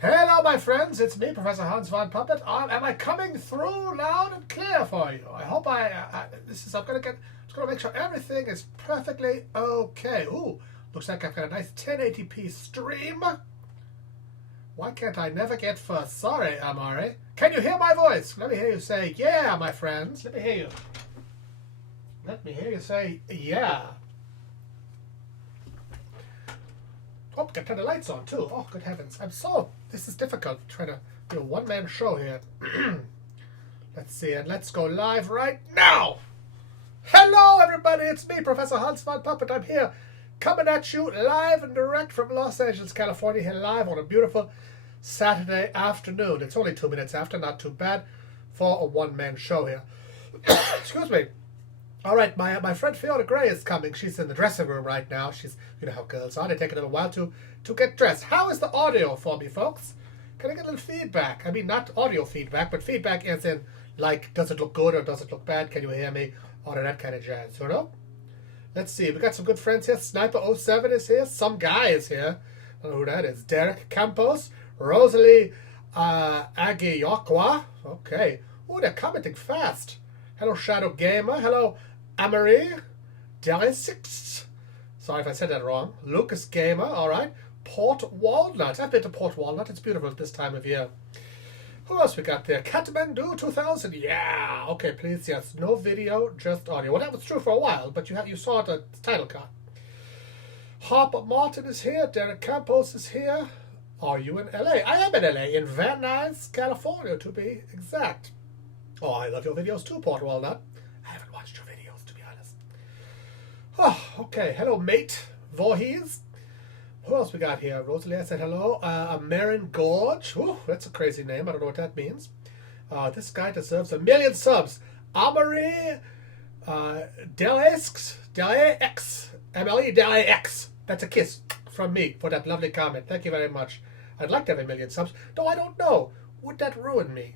Hello, my friends. It's me, Professor Hans von Puppet. Am I coming through loud and clear for you? I hope I'm gonna make sure everything is perfectly okay. Ooh, looks like I've got a nice 1080p stream. Why can't I never get first? Sorry, Amari. Can you hear my voice? Let me hear you say, yeah, my friends. Let me hear you. Let me hear you say, yeah. Oh, got to turn the lights on too. Oh, good heavens. This is difficult trying to do a one-man show here. Let's see, and let's go live right now. Hello, everybody. It's me, Professor Hans von Puppet. I'm here coming at you live and direct from Los Angeles, California, here live on a beautiful Saturday afternoon. It's only 2 minutes after, not too bad for a one-man show here. Excuse me. All right, my friend Fiona Gray is coming. She's in the dressing room right now. You know how girls are. They take a little while to get dressed. How is the audio for me, folks? Can I get a little feedback? I mean, not audio feedback, but feedback as in, like, does it look good or does it look bad? Can you hear me? All of that kind of jazz, you know? Let's see. We got some good friends here. Sniper07 is here. Some guy is here. I don't know who that is. Derek Campos. Rosalie Aguiocqua. Okay. Oh, they're commenting fast. Hello, Shadow Gamer. Hello, Amari, Delix. Sorry if I said that wrong. Lucas Gamer, all right. Port Walnut. I've been to Port Walnut. It's beautiful at this time of year. Who else we got there? Kathmandu 2000. Yeah. Okay, please, yes. No video, just audio. Well, that was true for a while, but you saw the title card. Harper Martin is here. Derek Campos is here. Are you in LA? I am in LA, in Van Nuys, California, to be exact. Oh, I love your videos too, Port Walnut. I haven't watched your videos, to be honest. Oh, okay. Hello, mate. Voorhees. Who else we got here? Rosalie, I said hello. Marin Gorge. Ooh, that's a crazy name. I don't know what that means. This guy deserves 1 million subs. Amari Delax. MLE Delax. That's a kiss from me for that lovely comment. Thank you very much. I'd like to have 1 million subs. Though I don't know. Would that ruin me?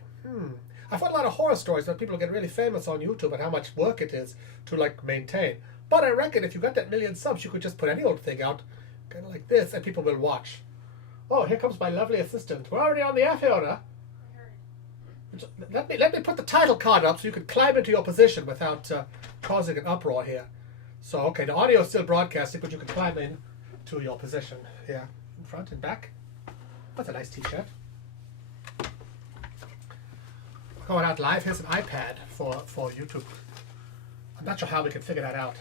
I've heard a lot of horror stories that people get really famous on YouTube and how much work it is to, like, maintain. But I reckon if you got that 1 million subs, you could just put any old thing out, kind of like this, and people will watch. Oh, here comes my lovely assistant. We're already on the air, Fiona. Let me put the title card up so you can climb into your position without causing an uproar here. So, okay, the audio is still broadcasting, but you can climb in to your position here, in front and back. That's a nice t-shirt. Going out live. Here's an iPad for YouTube. I'm not sure how we can figure that out,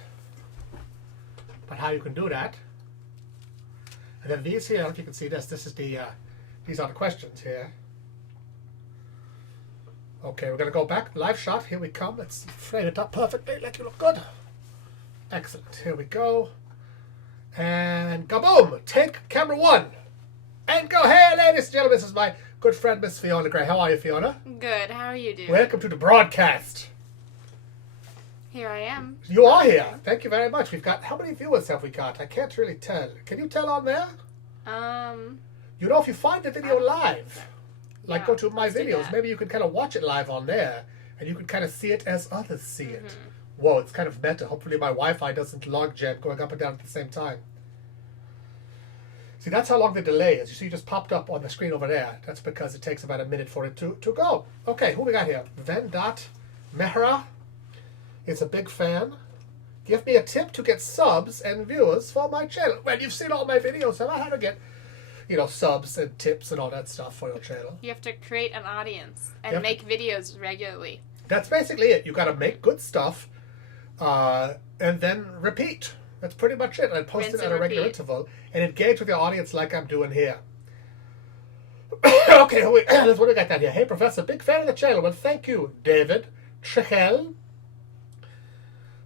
but how you can do that. And then these here, if you can see this is the these are the questions here. Okay, we're gonna go back. Live shot. Here we come. Let's frame it up perfectly. Let you look good. Excellent. Here we go. And kaboom! Take camera 1. And go. Hey, ladies and gentlemen, this is my good friend, Miss Fiona Gray. How are you, Fiona? Good. How are you doing? Welcome to the broadcast. Here I am. You are here. Thank you very much. We've got, how many viewers have we got? I can't really tell. Can you tell on there? You know, if you find the video live, like go to my videos, maybe you could kind of watch it live on there, and you could kind of see it as others see it. Whoa, it's kind of meta. Hopefully my Wi-Fi doesn't log jam going up and down at the same time. See, that's how long the delay is. You see, it just popped up on the screen over there. That's because it takes about a minute for it to go. Okay, who we got here? Vendot Mehra is a big fan. Give me a tip to get subs and viewers for my channel. Well, you've seen all my videos. How to get, subs and tips and all that stuff for your channel. You have to create an audience and make videos regularly. That's basically it. You got to make good stuff and then repeat. That's pretty much it. And post it at a regular interval and engage with your audience like I'm doing here. Okay, what do we got down here? Hey, Professor, big fan of the channel. Well, thank you, David Trichel.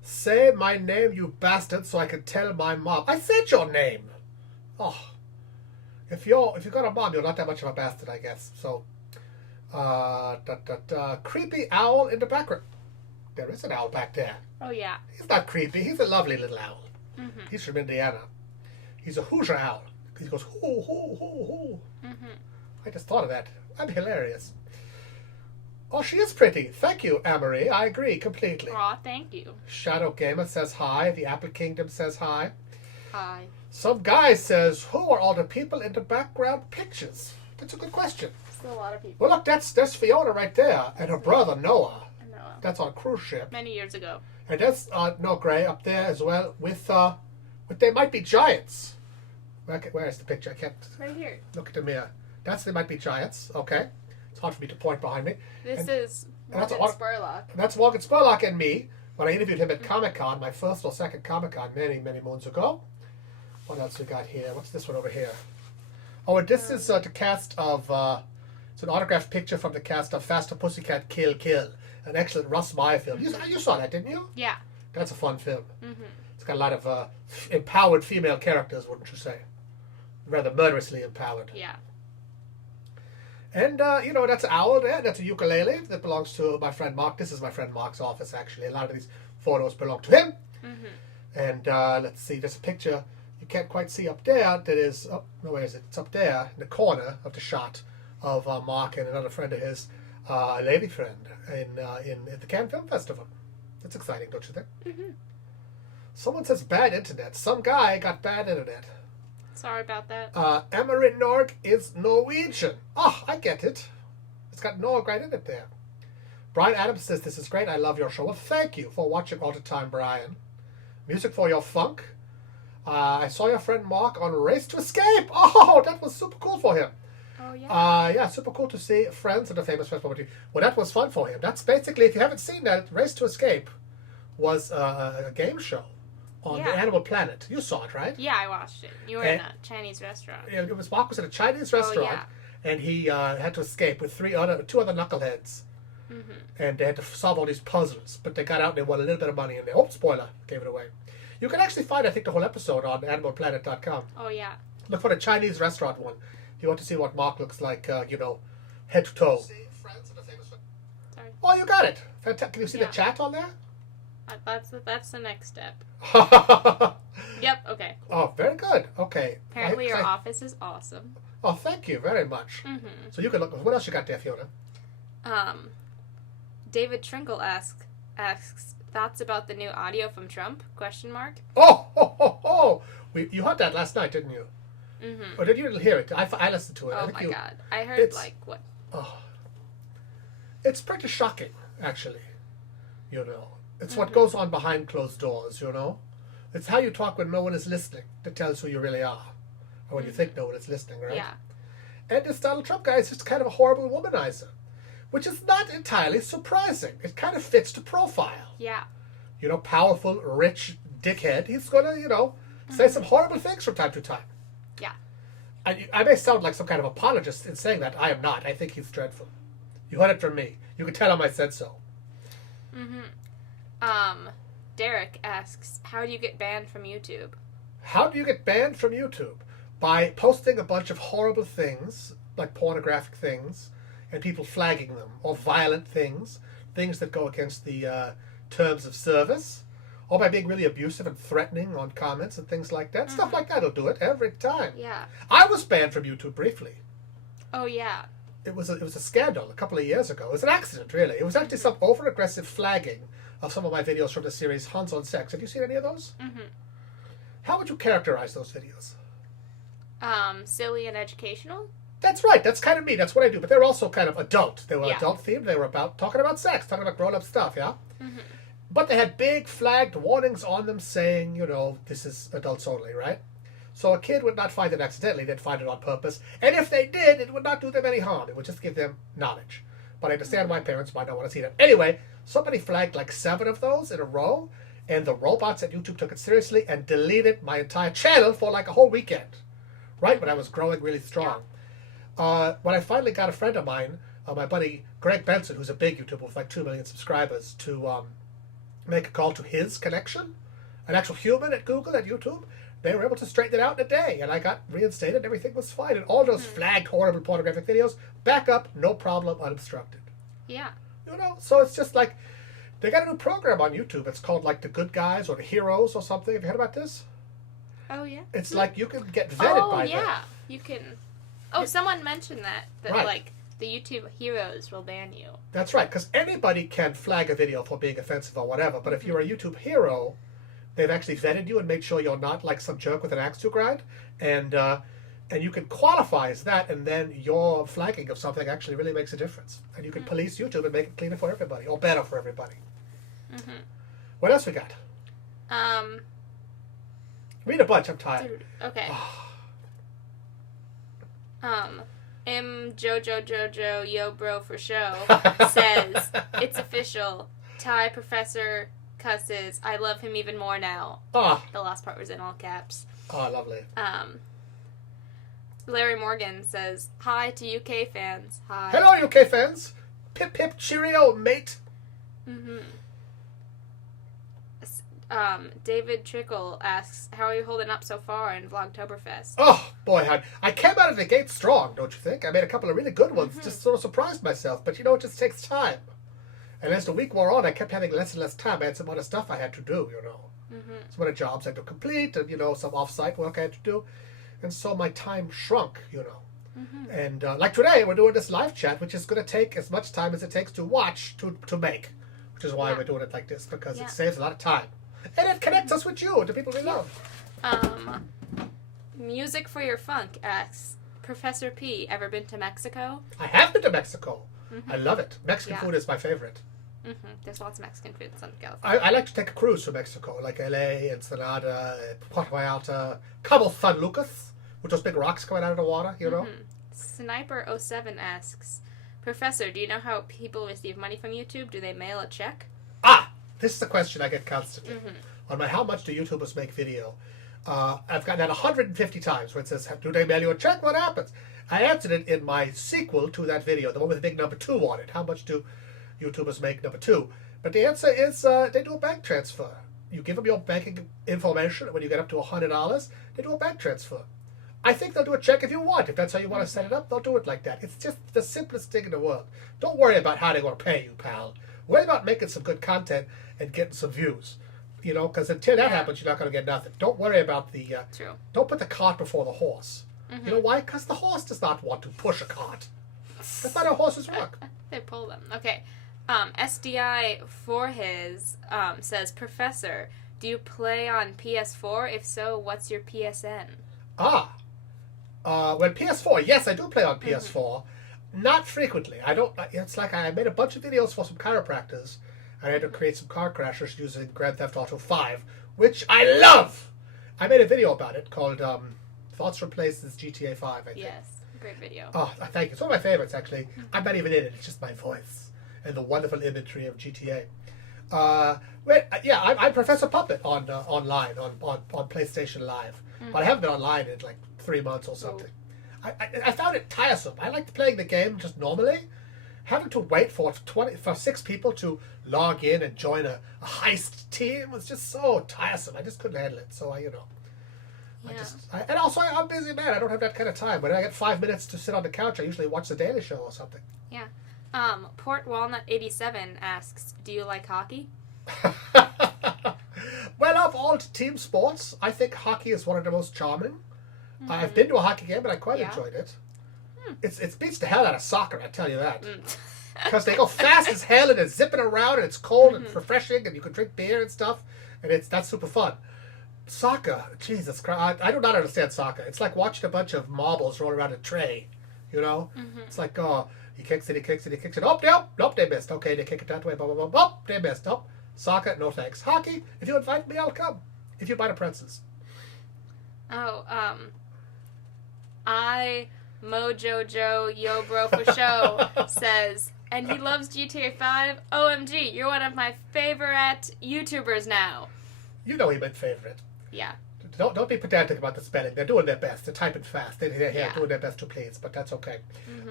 Say my name, you bastard, so I can tell my mom. I said your name. Oh, if you got a mom, you're not that much of a bastard, I guess. So, creepy owl in the background. There is an owl back there. Oh yeah. He's not creepy. He's a lovely little owl. He's from Indiana. He's a Hoosier owl. He goes, hoo, hoo, hoo, hoo. I just thought of that. I'm hilarious. Oh, she is pretty. Thank you, Amory. I agree completely. Aw, thank you. Shadow Gamer says hi. The Apple Kingdom says hi. Hi. Some guy says, who are all the people in the background pictures? That's a good question. Still a lot of people. Well, look, that's Fiona right there, and her brother Noah. Noah. That's on a cruise ship. Many years ago. And that's Noah Gray up there as well with They Might Be Giants. Where is the picture? I can't Right here. look at the mirror. That's They Might Be Giants. Okay. It's hard for me to point behind me. This is that's Morgan Spurlock. That's Morgan Spurlock and me when I interviewed him at Comic-Con, my first or second Comic-Con many, many moons ago. What else we got here? What's this one over here? Oh, and this is the cast of... it's an autographed picture from the cast of Faster Pussycat Kill Kill, an excellent Russ Meyer film. You saw that, didn't you? Yeah. That's a fun film. Mm-hmm. It's got a lot of empowered female characters, wouldn't you say? Rather murderously empowered. Yeah. And, that's an owl there. That's a ukulele that belongs to my friend Mark. This is my friend Mark's office, actually. A lot of these photos belong to him. Mm-hmm. And let's see, there's a picture you can't quite see up there that is, oh, no, where is it? It's up there in the corner of the shot of Mark and another friend of his, a lady friend, in the Cannes Film Festival. That's exciting, don't you think? Mm-hmm. Someone says bad internet. Some guy got bad internet. Sorry about that. Amarin Norg is Norwegian. Oh, I get it. It's got Norg right in it there. Brian Adams says, this is great. I love your show. Well, thank you for watching all the time, Brian. Music for your funk. I saw your friend Mark on Race to Escape. Oh, that was super cool for him. Oh, yeah. Yeah, super cool to see friends of the famous Festival. Well, that was fun for him. That's basically, if you haven't seen that, Race to Escape was a game show on the Animal Planet. You saw it, right? Yeah, I watched it. You were in a Chinese restaurant. Yeah, Mark was in a Chinese restaurant, and he had to escape with two other knuckleheads. Mm-hmm. And they had to solve all these puzzles, but they got out and they won a little bit of money in there. Oh, spoiler, gave it away. You can actually find, I think, the whole episode on animalplanet.com. Oh, yeah. Look for the Chinese restaurant one. If you want to see what Mark looks like, head to toe. Sorry. Oh, you got it. Fantastic. Can you see the chat on there? That's the next step. Yep, okay. Oh, very good. Okay. Apparently your office is awesome. Oh, thank you very much. Mm-hmm. So you can look. What else you got there, Fiona? David Trinkle asks thoughts about the new audio from Trump? ? Oh! You heard that last night, didn't you? Mm-hmm. Or did you hear it? I listened to it. Oh my God! I heard what? Oh, it's pretty shocking, actually. It's what goes on behind closed doors. It's how you talk when no one is listening that tells who you really are, or when you think no one is listening, right? Yeah. And this Donald Trump guy is just kind of a horrible womanizer, which is not entirely surprising. It kind of fits the profile. Yeah. Powerful, rich dickhead. He's going to, say some horrible things from time to time. Yeah. I may sound like some kind of apologist in saying that. I am not. I think he's dreadful. You heard it from me. You can tell him I said so. Mm-hmm. Derek asks, how do you get banned from YouTube? How do you get banned from YouTube? By posting a bunch of horrible things, like pornographic things, and people flagging them, or violent things that go against the terms of service, or by being really abusive and threatening on comments and things like that. Mm-hmm. Stuff like that will do it every time. Yeah. I was banned from YouTube briefly. Oh, yeah. It was a scandal a couple of years ago. It was an accident, really. It was actually some over-aggressive flagging of some of my videos from the series Hans on Sex. Have you seen any of those? Mm-hmm. How would you characterize those videos? Silly and educational. That's right. That's kind of me. That's what I do. But they're also kind of adult. They were adult themed. They were talking about sex, talking about grown-up stuff, yeah? Mm-hmm. But they had big flagged warnings on them saying, this is adults only, right? So a kid would not find it accidentally. They'd find it on purpose. And if they did, it would not do them any harm. It would just give them knowledge. But I understand why parents might not want to see them. Anyway, somebody flagged like 7 of those in a row, and the robots at YouTube took it seriously and deleted my entire channel for like a whole weekend, right? When I was growing really strong. Yeah. When I finally got a friend of mine, my buddy Greg Benson, who's a big YouTuber with like 2 million subscribers, to make a call to his connection, an actual human at Google, at YouTube, they were able to straighten it out in a day, and I got reinstated and everything was fine. And all those flagged horrible pornographic videos, back up, no problem, unobstructed. Yeah. So it's just like, they got a new program on YouTube. It's called like The Good Guys or The Heroes or something. Have you heard about this? Oh, yeah. It's like you can get vetted by them. Oh, yeah. You can. Oh, someone mentioned that right. Like, the YouTube heroes will ban you. That's right, because anybody can flag a video for being offensive or whatever, but if you're a YouTube hero, they've actually vetted you and made sure you're not like some jerk with an axe to grind. And And you can qualify as that, and then your flagging of something actually really makes a difference. And you can police YouTube and make it cleaner for everybody, or better for everybody. What else we got? Read a bunch. I'm tired. Dude, okay. Jojo Yo Bro for show says it's official. Thai professor cusses. I love him even more now. The last part was in all caps. Oh, lovely. Larry Morgan says, hi to UK fans. Hi. Hello, UK fans. Pip pip cheerio, mate. David Trickle asks, how are you holding up so far in Vlogtoberfest? Oh, boy, I came out of the gate strong, don't you think? I made a couple of really good ones. Just sort of surprised myself. But, it just takes time. And as the week wore on, I kept having less and less time. I had some other stuff I had to do, Some other jobs I had to complete and, some off-site work I had to do. And so my time shrunk, And like today, we're doing this live chat, which is going to take as much time as it takes to watch to make, which is why we're doing it like this, because it saves a lot of time. And it connects us with you, the people we love. Music for your funk asks, Professor P, ever been to Mexico? I have been to Mexico. I love it. Mexican food is my favorite. There's lots of Mexican food in Southern California. I like to take a cruise to Mexico, like LA, Ensenada, Puerto Vallarta, Cabo San Lucas, with those big rocks coming out of the water, Sniper07 asks, Professor, do you know how people receive money from YouTube? Do they mail a check? This is a question I get constantly. On my How Much Do YouTubers Make video, I've gotten that 150 times where it says, do they mail you a check? What happens? I answered it in my sequel to that video, the one with the big number 2 on it. How much do YouTubers make number 2? But the answer is they do a bank transfer. You give them your banking information, and when you get up to $100, they do a bank transfer. I think they'll do a check if you want. If that's how you want to set it up, they'll do it like that. It's just the simplest thing in the world. Don't worry about how they're going to pay you, pal. Worry about making some good content and getting some views. Because until that happens, you're not going to get nothing. Don't worry about the... True. Don't put the cart before the horse. You know why? Because the horse does not want to push a cart. That's not how horses work. They pull them. Okay. SDI for his says, Professor, do you play on PS4? If so, what's your PSN? Well, PS4, yes, I do play on PS4. Not frequently. I don't. It's like I made a bunch of videos for some chiropractors. I had to create some car crashers using Grand Theft Auto 5, which I love. I made a video about it called Thoughts Replaces GTA 5, I think. Yes, great video. Oh, thank you. It's one of my favorites, actually. I'm not even in it. It's just my voice and the wonderful imagery of GTA. I'm Professor Puppet on online on PlayStation Live, but I haven't been online in like 3 months or something. I found it tiresome. I liked playing the game just normally. Having to wait for 6 people to log in and join a heist team was just so tiresome. I just couldn't handle it. So and also I'm a busy man. I don't have that kind of time. When I get 5 minutes to sit on the couch, I usually watch The Daily Show or something. Yeah. Port Walnut 87 asks, do you like hockey? Well, of all team sports, I think hockey is one of the most charming. I've been to a hockey game, and I quite enjoyed it. It beats the hell out of soccer, I tell you that. Because they go fast as hell, and it's zipping around, and it's cold and refreshing, and you can drink beer and stuff, and that's super fun. Soccer, Jesus Christ, I do not understand soccer. It's like watching a bunch of marbles roll around a tray, It's like, he kicks it, he kicks it, he kicks it. Oh, nope, they missed. Okay, they kick it that way, blah, blah, blah. Oh, they missed. Oh, soccer, no thanks. Hockey, if you invite me, I'll come. If you buy the pretzels. Mojo Joe Yo Bro for show says, and he loves GTA 5. OMG, you're one of my favorite YouTubers now. You know he meant favorite. Yeah. Don't be pedantic about the spelling. They're doing their best. They're typing fast. They're doing their best to please, but that's okay.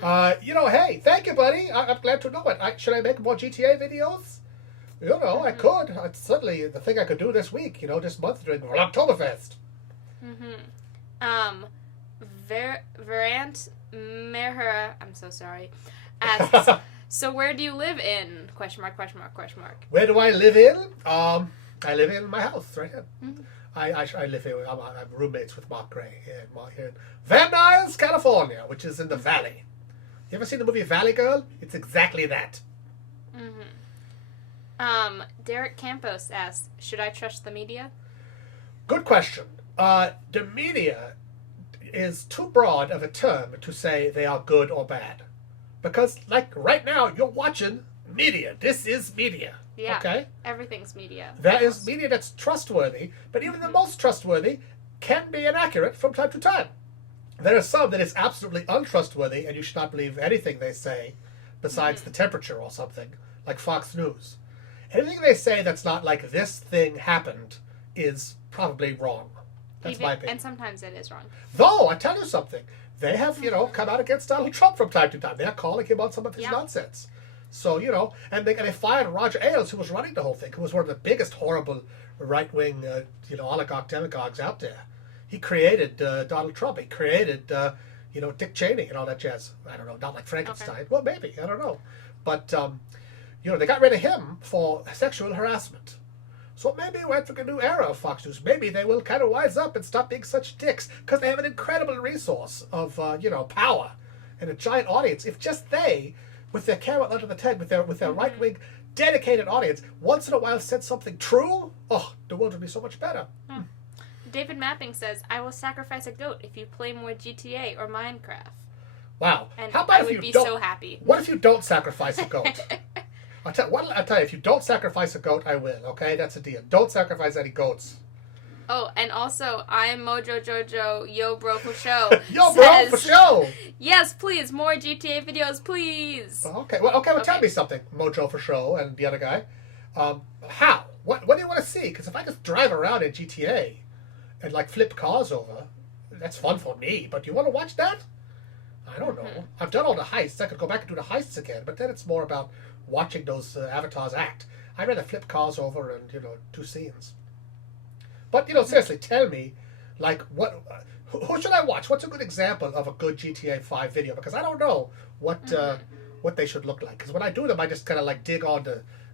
Hey, thank you, buddy. I'm glad to know it. Should I make more GTA videos? I could. It's certainly the thing I could do this week, this month during Vlogtoberfest. Verant Mehra, I'm so sorry, asks, so where do you live in? Question mark. Where do I live in? I live in my house right here. I live here. I'm roommates with Mark Gray here in Van Nuys, California, which is in the Valley. You ever seen the movie Valley Girl? It's exactly that. Derek Campos asks, should I trust the media? Good question. The media, is too broad of a term to say they are good or bad. Because, like, right now, you're watching media. This is media. Yeah. Okay? Everything's media. That is media that's trustworthy, but even the most trustworthy can be inaccurate from time to time. There are some that is absolutely untrustworthy, and you should not believe anything they say besides the temperature or something, like Fox News. Anything they say that's not like this thing happened is probably wrong. That's my opinion. And sometimes it is wrong. Though, I tell you something, they have, come out against Donald Trump from time to time. They're calling him on some of his nonsense. So, and they fired Roger Ailes, who was running the whole thing, who was one of the biggest horrible right-wing, oligarch demagogues out there. He created Donald Trump. He created, Dick Cheney and all that jazz. I don't know, not like Frankenstein. Okay. Well, maybe. I don't know. But, they got rid of him for sexual harassment. So maybe we're entering a new era of Fox News. Maybe they will kind of wise up and stop being such dicks because they have an incredible resource of, power and a giant audience. If just they, with their camera under the tent, with their right-wing dedicated audience, once in a while said something true, the world would be so much better. David Mapping says, I will sacrifice a goat if you play more GTA or Minecraft. Wow. And how about I would be so happy. What if you don't sacrifice a goat? I'll tell you, if you don't sacrifice a goat, I will, okay? That's a deal. Don't sacrifice any goats. Oh, and also, I'm Mojo Jojo, Yo Bro for Show. Yo Bro for Show! Yes, please, more GTA videos, please! Okay, well, tell me something, Mojo for Show and the other guy. How? What do you want to see? Because if I just drive around in GTA and, flip cars over, that's fun for me, but do you want to watch that? I don't know. I've done all the heists. I could go back and do the heists again, but then it's more about watching those avatars act. I'd rather flip cars over and, do scenes. But, seriously, tell me, who should I watch? What's a good example of a good GTA 5 video? Because I don't know what they should look like. Because when I do them, I just kind of, dig on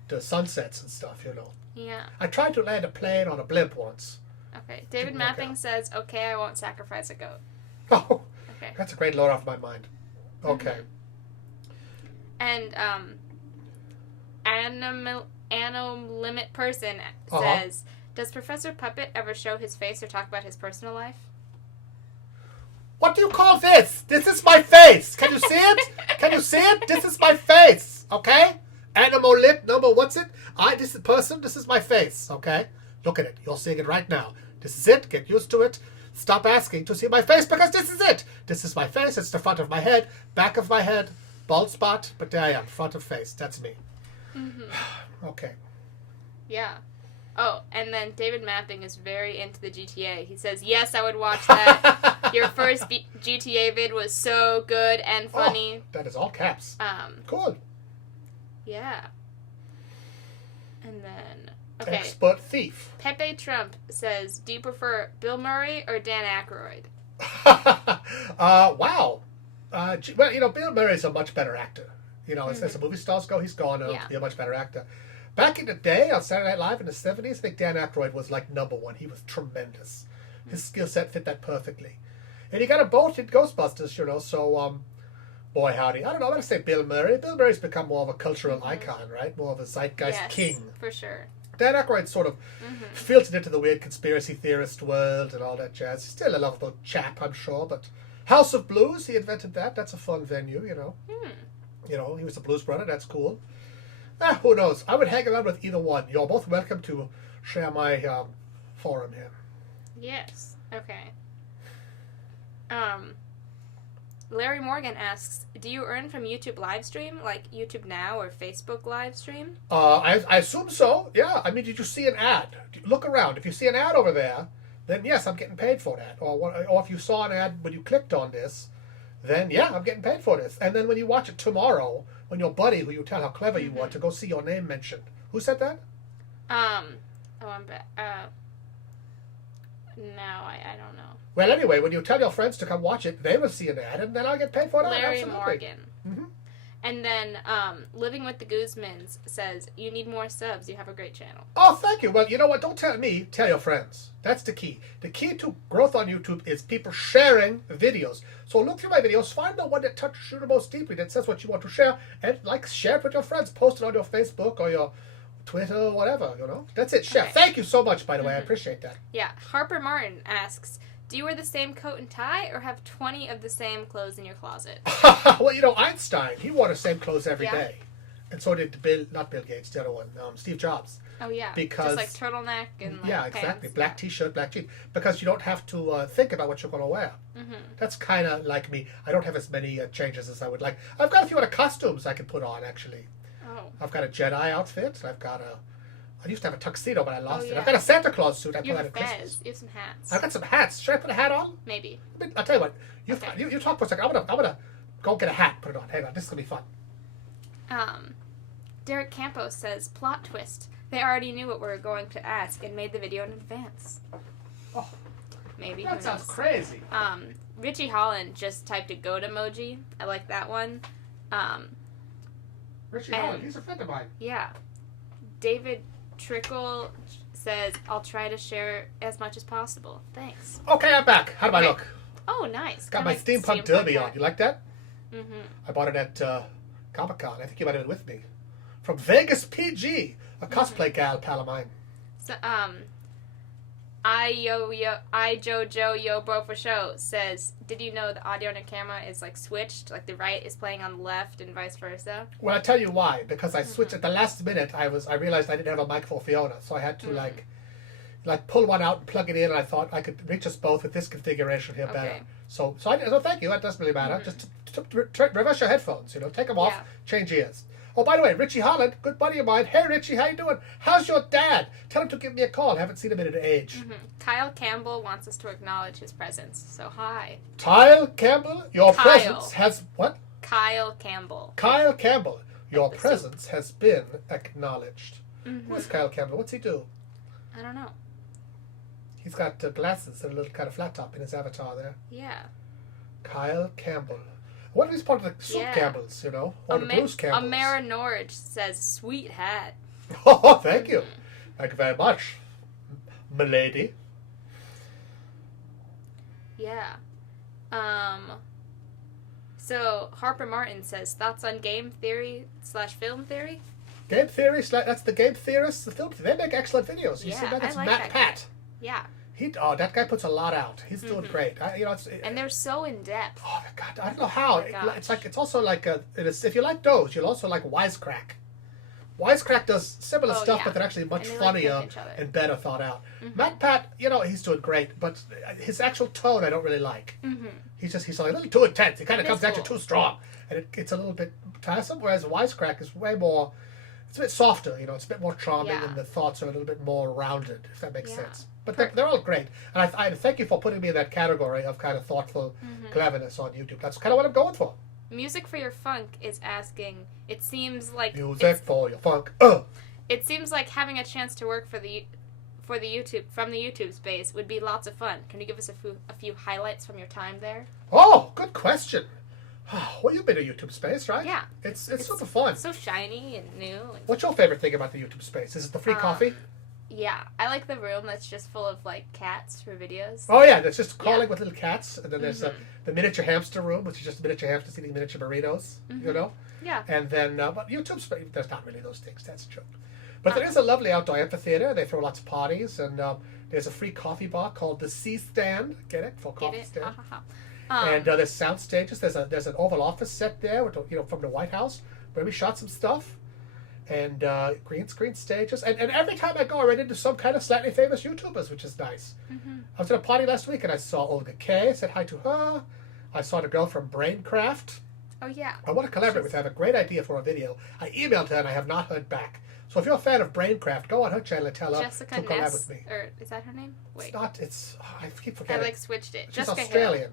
the sunsets and stuff, Yeah. I tried to land a plane on a blimp once. Okay. David Mapping says, okay, I won't sacrifice a goat. Oh, okay. That's a great load off my mind. Okay. And, Limit Person says, does Professor Puppet ever show his face or talk about his personal life? What do you call this? This is my face. Can you see it? Can you see it? This is my face. Okay? Animal lip number, what's it? This is person. This is my face. Okay? Look at it. You're seeing it right now. This is it. Get used to it. Stop asking to see my face because this is it. This is my face. It's the front of my head, back of my head, bald spot. But there I am, front of face. That's me. Okay. Yeah. Oh, and then David Mapping is very into the GTA. He says, yes, I would watch that. Your first GTA vid was so good and funny. That is all caps. Cool. Yeah. And then, okay. Expert thief. Pepe Trump says, do you prefer Bill Murray or Dan Aykroyd? Wow. Well, Bill Murray's a much better actor. As the movie stars go, he's gone to be a much better actor. Back in the day, on Saturday Night Live in the 70s, I think Dan Aykroyd was number one. He was tremendous. His skill set fit that perfectly. And he got a boat in Ghostbusters, so, boy howdy. I don't know, I'm going to say Bill Murray. Bill Murray's become more of a cultural icon, right? More of a zeitgeist king. For sure. Dan Aykroyd sort of filtered into the weird conspiracy theorist world and all that jazz. He's still a lovable chap, I'm sure, but House of Blues, he invented that. That's a fun venue, he was a blues brother. That's cool. Who knows? I would hang around with either one. You're both welcome to share my forum here. Yes. Okay. Larry Morgan asks, do you earn from YouTube live stream, like YouTube Now or Facebook live stream? I assume so. Yeah. I mean, did you see an ad? Look around. If you see an ad over there, then yes, I'm getting paid for that. Or if you saw an ad when you clicked on this, then yeah, I'm getting paid for this. And then when you watch it tomorrow, when your buddy, who you tell how clever you are, to go see your name mentioned. Who said that? I'm back. No, I don't know. Well, anyway, when you tell your friends to come watch it, they will see an ad, and then I'll get paid for that. Larry Absolutely. Morgan. And then Living with the Guzmans says, you need more subs. You have a great channel. Oh, thank you. Well, you know what? Don't tell me. Tell your friends. That's the key. The key to growth on YouTube is people sharing videos. So look through my videos, find the one that touches you the most deeply, that says what you want to share, and share it with your friends. Post it on your Facebook or your Twitter or whatever, That's it. Share. Okay. Thank you so much, by the way. I appreciate that. Yeah. Harper Martin asks, Do you wear the same coat and tie, or have 20 of the same clothes in your closet? Well, Einstein, he wore the same clothes every day. And so did not Bill Gates, the other one, Steve Jobs. Oh, yeah. Because, just like turtleneck and like yeah, exactly. pants. Black T-shirt, black jeans. Because you don't have to think about what you're going to wear. Mm-hmm. That's kind of like me. I don't have as many changes as I would like. I've got a few other costumes I can put on, actually. Oh. I've got a Jedi outfit. I used to have a tuxedo, but I lost it. I've got a Santa Claus suit. You have Christmas. You have some hats. I've got some hats. Should I put a hat on? Maybe. I'll tell you what. You talk for a second. I'm gonna go get a hat. Put it on. Hang on. This is gonna be fun. Derek Campos says, plot twist. They already knew what we were going to ask and made the video in advance. Oh, maybe. That sounds crazy. Richie Holland just typed a goat emoji. I like that one. Richie Holland, he's a friend of mine. Yeah. David Trickle says, I'll try to share as much as possible. Thanks. Okay, I'm back. How do I look? Oh, nice. Got my steampunk derby on. You like that? Mm-hmm. I bought it at Comic-Con. I think you might have been with me. From Vegas PG, a cosplay gal pal of mine. So, Jojo Yo Bro for Show says, did you know the audio on your camera is like switched? Like the right is playing on the left and vice versa? Well, I'll tell you why. Because I switched at the last minute. I realized I didn't have a mic for Fiona, so I had to like pull one out and plug it in. And I thought I could reach us both with this configuration here better. So thank you. That doesn't really matter. Just reverse your headphones. Take them off, change ears. Oh, by the way, Richie Holland, good buddy of mine. Hey, Richie, how you doing? How's your dad? Tell him to give me a call. Haven't seen him in an age. Mm-hmm. Kyle Campbell wants us to acknowledge his presence. So, hi. Kyle Campbell, your presence has... What? Kyle Campbell. Kyle Campbell, your presence has been acknowledged. Mm-hmm. Who is Kyle Campbell? What's he do? I don't know. He's got glasses and a little kind of flat top in his avatar there. Yeah. Kyle Campbell. What if he's part of the soup Campbells, or the Bruce Campbells? Amara Norwich says, sweet hat. Oh, thank you. Thank you very much, milady. Yeah. So, Harper Martin says, thoughts on game theory/film theory? Game theory, that's the game theorists, the film. They make excellent videos. You see that? That's like Matt Pat. Yeah. That guy puts a lot out. He's doing great. And they're so in depth. Oh my God! I don't know how. It's also like if you like those, you'll also like Wisecrack. Wisecrack does similar stuff, but they're actually much funnier and better thought out. Mm-hmm. Matt Pat, he's doing great, but his actual tone I don't really like. Mm-hmm. He's like a little too intense. He kind of comes at you too strong, and it's a little bit tiresome. Whereas Wisecrack is way more. It's a bit softer. It's a bit more charming, and the thoughts are a little bit more rounded. If that makes sense. But they're all great. And I thank you for putting me in that category of kind of thoughtful cleverness on YouTube. That's kind of what I'm going for. Music for Your Funk is asking, it seems like... Music for your funk. It seems like having a chance to work from the YouTube space would be lots of fun. Can you give us a few highlights from your time there? Oh, good question. Well, you've been to YouTube space, right? Yeah. It's super fun. It's so shiny and new. What's your favorite thing about the YouTube space? Is it the free coffee? Yeah, I like the room that's just full of cats for videos. Oh yeah, that's just crawling with little cats, and then there's the miniature hamster room, which is just miniature hamsters eating miniature burritos. Yeah. And then, but YouTube space, there's not really those things. That's a joke. But there is a lovely outdoor amphitheater. They throw lots of parties, and there's a free coffee bar called the C Stand. Get it for coffee stand. And there's sound stages. There's an Oval Office set there, from the White House, where we shot some stuff. And green screen stages. And every time I go, I run into some kind of slightly famous YouTubers, which is nice. Mm-hmm. I was at a party last week, and I saw Olga Kay. I said hi to her. I saw the girl from Braincraft. Oh, yeah. I want to collaborate with her. I have a great idea for a video. I emailed her, and I have not heard back. So if you're a fan of Braincraft, go on her channel and tell her to collab with me. Or is that her name? Wait. It's not. I keep forgetting. I switched it. She's Jessica Australian. Hill.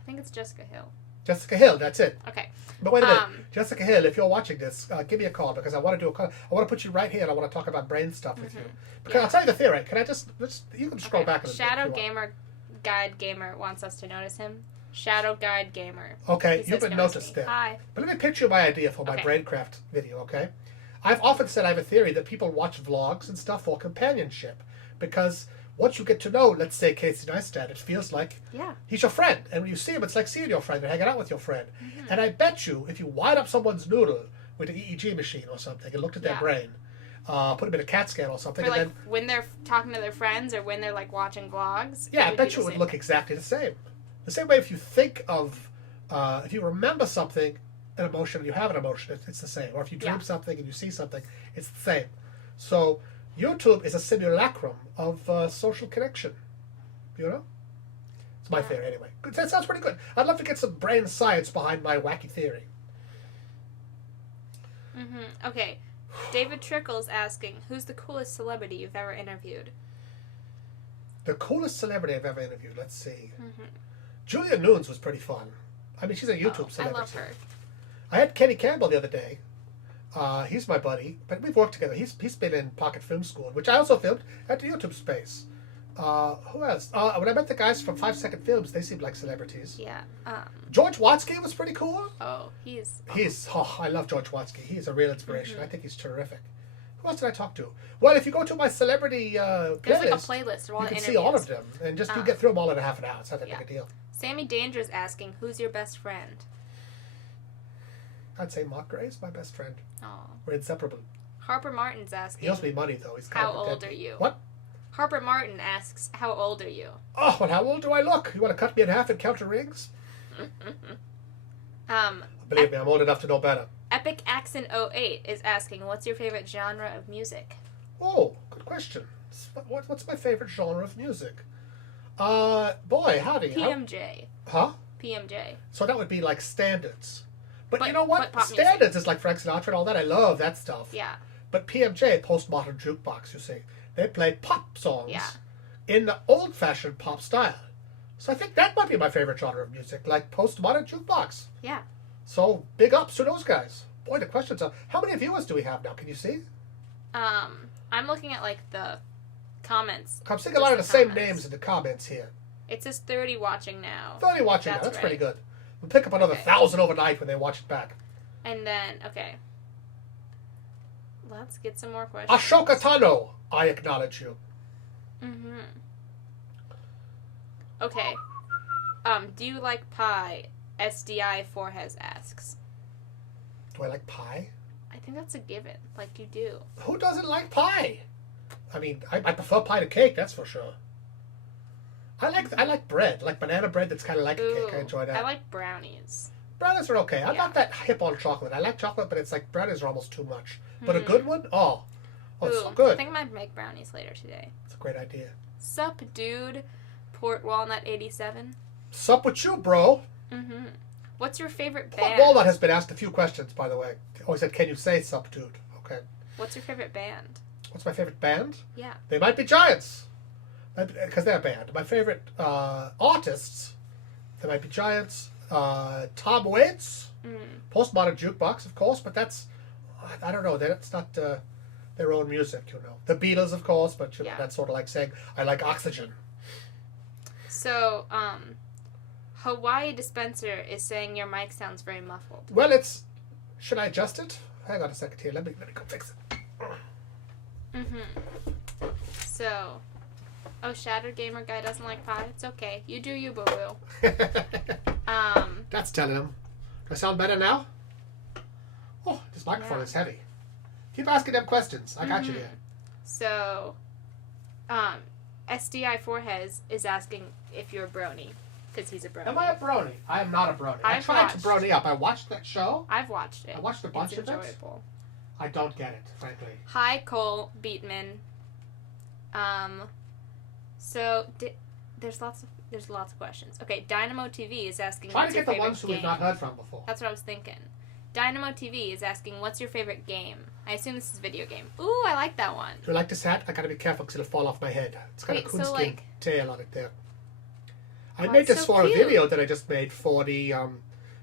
I think it's Jessica Hill. Jessica Hill, that's it. Okay. But wait a minute, Jessica Hill, if you're watching this, give me a call because I want to put you right here and I want to talk about brain stuff with you. Because I'll tell you the theory. Can I you can scroll back a little bit. Shadow Gamer Guide Gamer wants us to notice him. Shadow Guide Gamer. Okay, you've been noticed there. Hi. But let me pitch you my idea for my Braincraft video, okay? I've often said I have a theory that people watch vlogs and stuff for companionship because once you get to know, let's say, Casey Neistat, it feels like he's your friend. And when you see him, it's like seeing your friend and hanging out with your friend. Mm-hmm. And I bet you, if you wind up someone's noodle with an EEG machine or something and looked at their brain, put them in a CAT scan or something. Or and like then, when they're talking to their friends or when they're like watching vlogs. Yeah, I bet you it would look exactly the same. The same way if you think of, if you remember something, an emotion, you have an emotion, it's the same. Or if you dream something and you see something, it's the same. So YouTube is a simulacrum of social connection. You know? It's my theory anyway. That sounds pretty good. I'd love to get some brain science behind my wacky theory. Okay. David Trickle's asking, who's the coolest celebrity you've ever interviewed? The coolest celebrity I've ever interviewed, let's see. Julia Nunes was pretty fun. I mean, she's a YouTube celebrity. I love her. I had Kenny Campbell the other day. He's my buddy, but we've worked together. He's been in Pocket Film School, which I also filmed at the YouTube space. Who else? When I met the guys from 5 Second Films, they seemed like celebrities. Yeah. George Watsky was pretty cool. Oh, I love George Watsky. He's a real inspiration. I think he's terrific. Who else did I talk to? Well, if you go to my celebrity playlist, there's like a playlist of all you the can interviews. see all of them, and just you get through them all in a half an hour. It's not that big a deal. Sammy Danger's asking, who's your best friend? I'd say Mark Gray's my best friend. Oh. We're inseparable. Harper Martin's asking, he owes me money though. He's how old are you? What? Harper Martin asks, how old are you? Oh, well, how old do I look? You want to cut me in half and count your rings? Believe me, I'm old enough to know better. Epic Accent 08 is asking, what's your favorite genre of music? Oh, good question. What's my favorite genre of music? Boy, howdy. PMJ. Huh? PMJ. So that would be like standards. But you know what? Standards music is like Frank Sinatra and all that. I love that stuff. Yeah. But PMJ, Postmodern Jukebox, you see, they play pop songs Yeah. in the old-fashioned pop style. So I think that might be my favorite genre of music, like Postmodern Jukebox. Yeah. So big ups to those guys. Boy, the questions are, how many viewers do we have now? Can you see? I'm looking at like the comments. I'm seeing a lot of the same names in the comments here. It says 30 watching now. 30 watching now. That's pretty good. We'll pick up another 1,000 overnight when they watch it back. And then, okay. Let's get some more questions. Ashoka Tano, I acknowledge you. Okay. Do you like pie? SDI Forhes asks. Do I like pie? I think that's a given. Like, you do. Who doesn't like pie? I mean, I prefer pie to cake, that's for sure. I like bread, like banana bread that's kind of like a cake. I enjoy that. I like brownies. Brownies are okay. I'm not that hip on chocolate. I like chocolate, but it's like brownies are almost too much. But a good one? Oh, it's so good. I think I might make brownies later today. It's a great idea. Sup, dude? Port Walnut 87. Sup with you, bro? What's your favorite Port band? Walnut has been asked a few questions, by the way. Oh, he said, can you say sup, dude? Okay. What's your favorite band? What's my favorite band? Yeah. They might be Giants. Because they're a band. My favorite artists, they might be Giants. Tom Waits. Postmodern Jukebox, of course, but that's, I don't know, that's not their own music, you know. The Beatles, of course, but you know, that's sort of like saying, I like Oxygen. So, Hawaii Dispenser is saying your mic sounds very muffled. Well, it's, should I adjust it? Hang on a second here, let me go fix it. So, oh, Shattered Gamer Guy doesn't like pie? It's okay. You do you, boo-boo. That's telling him. Do I sound better now? Oh, this microphone is heavy. Keep asking them questions. I got you here. So, SDI Forhes is asking if you're a brony. Because he's a brony. Am I a brony? I am not a brony. I tried to brony up. I watched that show. I've watched it. I watched a bunch of it. I don't get it, frankly. Hi, Cole Beatman. So there's lots of questions. Okay, Dynamo TV is asking. Try to get the ones who we've not heard from before. That's what I was thinking. Dynamo TV is asking, what's your favorite game? I assume this is a video game. Ooh, I like that one. Do you like this hat? I gotta be careful because it'll fall off my head. It's got a coonskin tail on it there. I made this for a video that I just made for the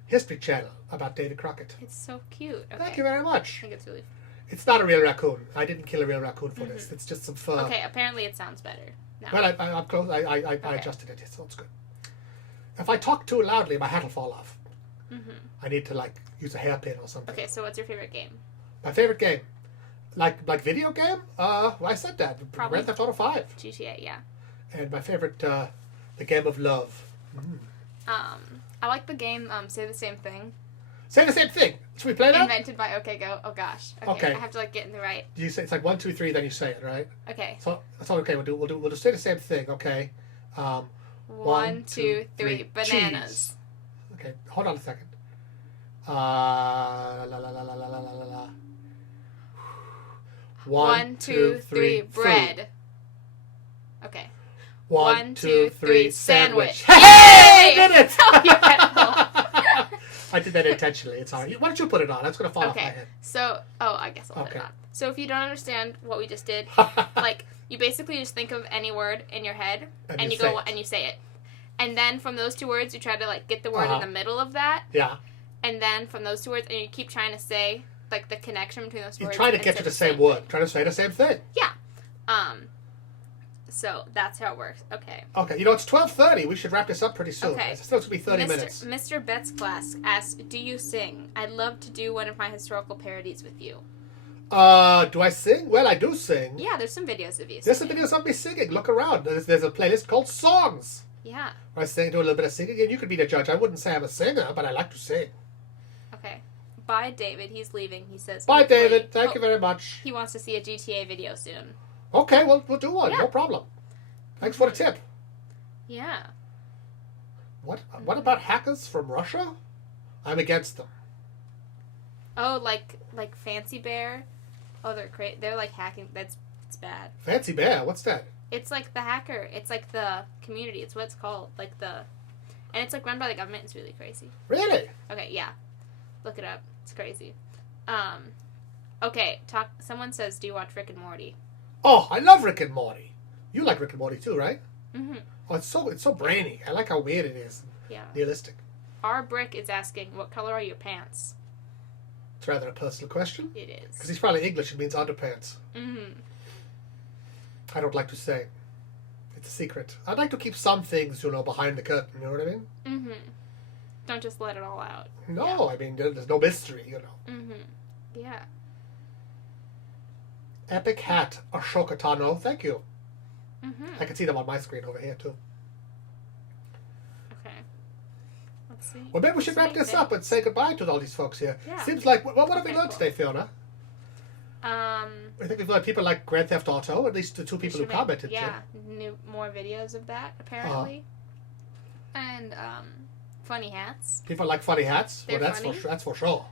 History Channel about David Crockett. It's so cute. Okay. Thank you very much. I think it's really. It's not a real raccoon. I didn't kill a real raccoon for this. It's just some fur. Okay, apparently it sounds better. No. Well, I'm close. I adjusted it, so it's good. If I talk too loudly, my hat will fall off. I need to like use a hairpin or something. Okay, so what's your favorite game? My favorite game, like video game. Well, I said that. Probably Grand Theft Auto 5. GTA, yeah. And my favorite, the game of love. I like the game. Say the Same Thing. Say the Same Thing. Should we play that? Invented by OK Go. Oh gosh. Okay. I have to like get in the right. You say it's like 1, 2, 3, then you say it, right? Okay. So that's all okay. We'll just say the same thing, okay? 1, 2, 3. Bananas. Cheese. Okay, hold on a second. La la la la la la la la la. 1, 2, 3. Bread. Okay. 1, 2, 3. Sandwich. Yay! I did it! Oh, you had I did that intentionally. It's alright. Why don't you put it on? That's gonna fall off my head. So, I guess I'll put it on. So if you don't understand what we just did, like you basically just think of any word in your head and you go and you say it. And then from those 2 words, you try to like get the word in the middle of that. Yeah. And then from those 2 words, and you keep trying to say like the connection between those words. You're trying to get to the same word. Trying to say the same thing. Yeah. So that's how it works. Okay. Okay. You know, it's 12:30. We should wrap this up pretty soon. Okay. It's supposed to be 30 minutes. Mr. Betts' class asks, "Do you sing? I'd love to do one of my historical parodies with you." Do I sing? Well, I do sing. Yeah, there's some videos of you. There's some videos of me singing. Look around. There's a playlist called Songs. Yeah. Where I sing, do a little bit of singing, and you could be the judge. I wouldn't say I'm a singer, but I like to sing. Okay. Bye, David. He's leaving. He says. Bye, David. Thank you very much. He wants to see a GTA video soon. Okay, well, we'll do one. Yeah. No problem. Thanks for the tip. Yeah. What about hackers from Russia? I'm against them. Oh, like Fancy Bear? Oh, they're great. They're like hacking. It's bad. Fancy Bear? What's that? It's like the hacker. It's like the community. It's what it's called. And it's like run by the government. It's really crazy. Really? Okay, yeah. Look it up. It's crazy. Okay, someone says, do you watch Rick and Morty? Oh, I love Rick and Morty. You like Rick and Morty too, right? Mm-hmm. Oh, it's so brainy. I like how weird it is. Yeah. Realistic. Our Brick is asking, what color are your pants? It's rather a personal question. It is. Because he's probably English. It means underpants. Mm-hmm. I don't like to say. It's a secret. I'd like to keep some things, behind the curtain. You know what I mean? Mm-hmm. Don't just let it all out. No, yeah. I mean, there's no mystery, Mm-hmm. Yeah. Epic hat, Ashoka Tano. Thank you. Mm-hmm. I can see them on my screen over here, too. Okay. Let's see. Well, maybe we should wrap this up and say goodbye to all these folks here. Yeah. Seems like, what have we learned today, Fiona? I think we've learned people like Grand Theft Auto, at least the 2 people who commented. Yeah, more videos of that, apparently. And, funny hats. People like funny hats? They're well, funny. that's for sure.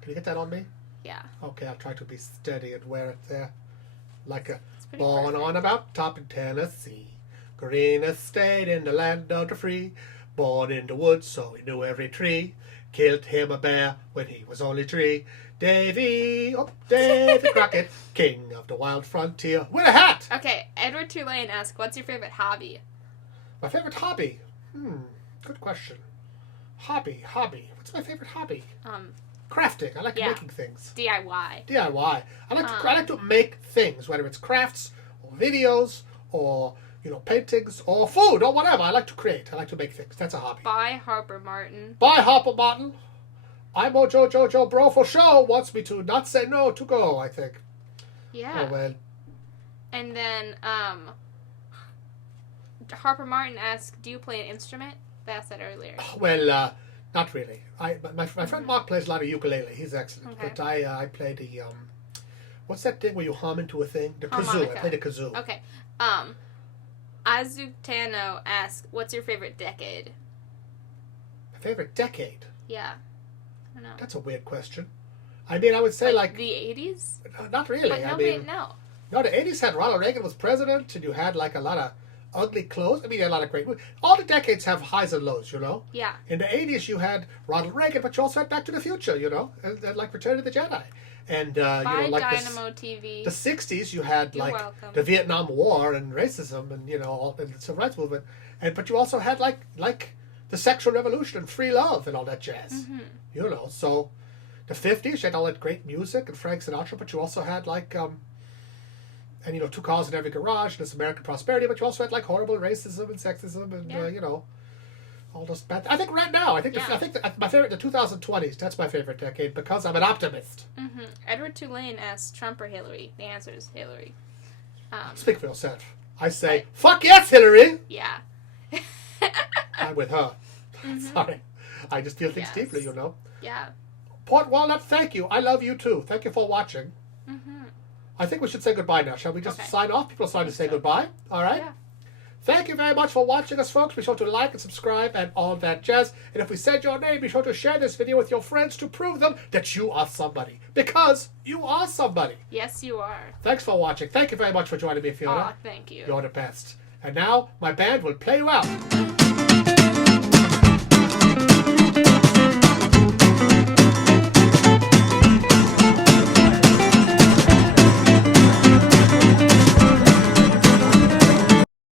Can you get that on me? Yeah. Okay, I'll try to be steady and wear it there. Like a born on about top in Tennessee. Green estate in the land of the free. Born in the woods, so he knew every tree. Killed him a bear when he was only 3. Davy Crockett, king of the wild frontier. With a hat! Okay, Edward Tulane asks, what's your favorite hobby? My favorite hobby? Good question. Hobby. What's my favorite hobby? Crafting. I like making things. DIY. I like to make things, whether it's crafts or videos or paintings or food or whatever. I like to create. I like to make things. That's a hobby. Bye, Harper Martin. Bye, Harper Martin. I'm Jojo Bro for show wants me to not say no to go, I think. Yeah. Oh, well. And then Harper Martin asks, do you play an instrument? I asked that earlier. Well, not really. My friend Mark plays a lot of ukulele. He's excellent. Okay. But I play the what's that thing where you hum into a thing? The kazoo. I play the kazoo. Okay. Azutano asks, what's your favorite decade? My favorite decade? Yeah. I don't know. That's a weird question. I mean, I would say like the 80s? Not really. But nobody, no. No, the 80s had Ronald Reagan was president, and you had like a lot of ugly clothes. I mean, you had a lot of great movies. All the decades have highs and lows, Yeah. In the 80s, you had Ronald Reagan, but you also had Back to the Future, and like Return of the Jedi. And, like Dynamo TV. The 60s, you had You're like welcome. the Vietnam War and racism and, and the Civil Rights Movement. But you also had like the sexual revolution and free love and all that jazz. Mm-hmm. So the 50s, you had all that great music and Frank Sinatra, but you also had like, 2 cars in every garage, and this American prosperity, but you also had like horrible racism and sexism and, all those bad. I think right now, my favorite, the 2020s, that's my favorite decade because I'm an optimist. Mm-hmm. Edward Tulane asks, Trump or Hillary? The answer is Hillary. Speak for yourself. I say, fuck yes, Hillary! Yeah. I'm with her. Mm-hmm. Sorry. I just feel things deeply, Yeah. Port Walnut, thank you. I love you too. Thank you for watching. Mm-hmm. I think we should say goodbye now. Shall we just sign off? People are starting to say goodbye. All right? Yeah. Thank you very much for watching us, folks. Be sure to like and subscribe and all that jazz. And if we said your name, be sure to share this video with your friends to prove them that you are somebody. Because you are somebody. Yes, you are. Thanks for watching. Thank you very much for joining me, Fiona. Oh, thank you. You're the best. And now, my band will play you out.